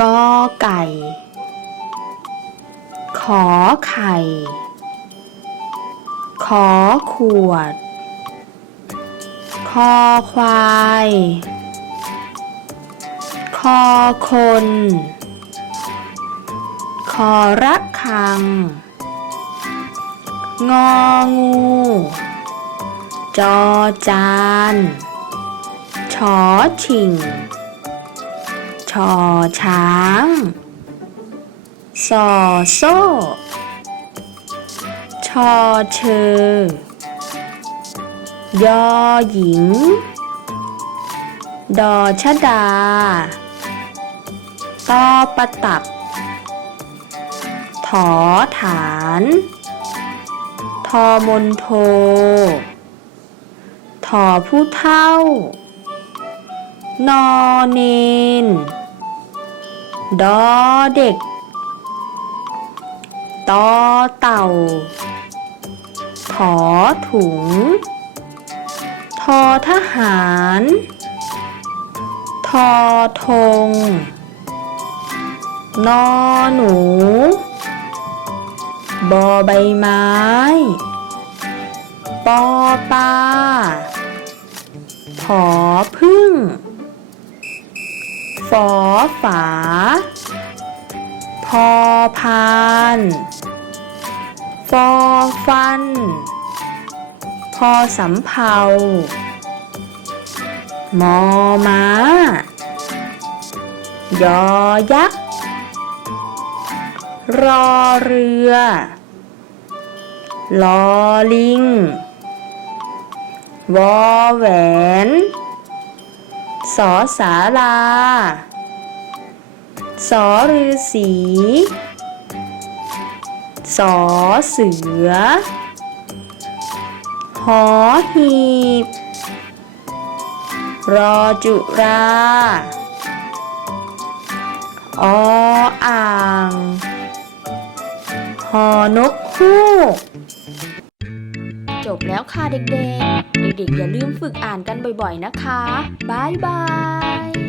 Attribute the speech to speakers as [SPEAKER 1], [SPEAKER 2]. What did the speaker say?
[SPEAKER 1] กอไก่ ขอไข่ ขอขวด คอควาย คอคน คอระคัง งองู จอจาน ชอชิง อช้างสอโซ่ชอเชอยอหญิง ดอชะดาตอประตักถอฐาน ทอมนโทถอผู้เท่านอเนน ดอเด็กตอเต่าถอถุง ทอทหาร ทอธง นอหนู บอใบไม้ ปอปลาผอพึ่ง อฝา พอพานฟอฟัน พอสำเภามอม้ายอยักษ์ รอเรือ ลอลิง วอแหวน สอสาลา สอฤาษีสอเสือ หอหีบ รอจุรา ออ่าง หอนกฮูก จบแล้วค่ะเด็กๆ เด็กๆ อย่าลืมฝึกอ่านกันบ่อยๆ นะคะ บ๊ายบาย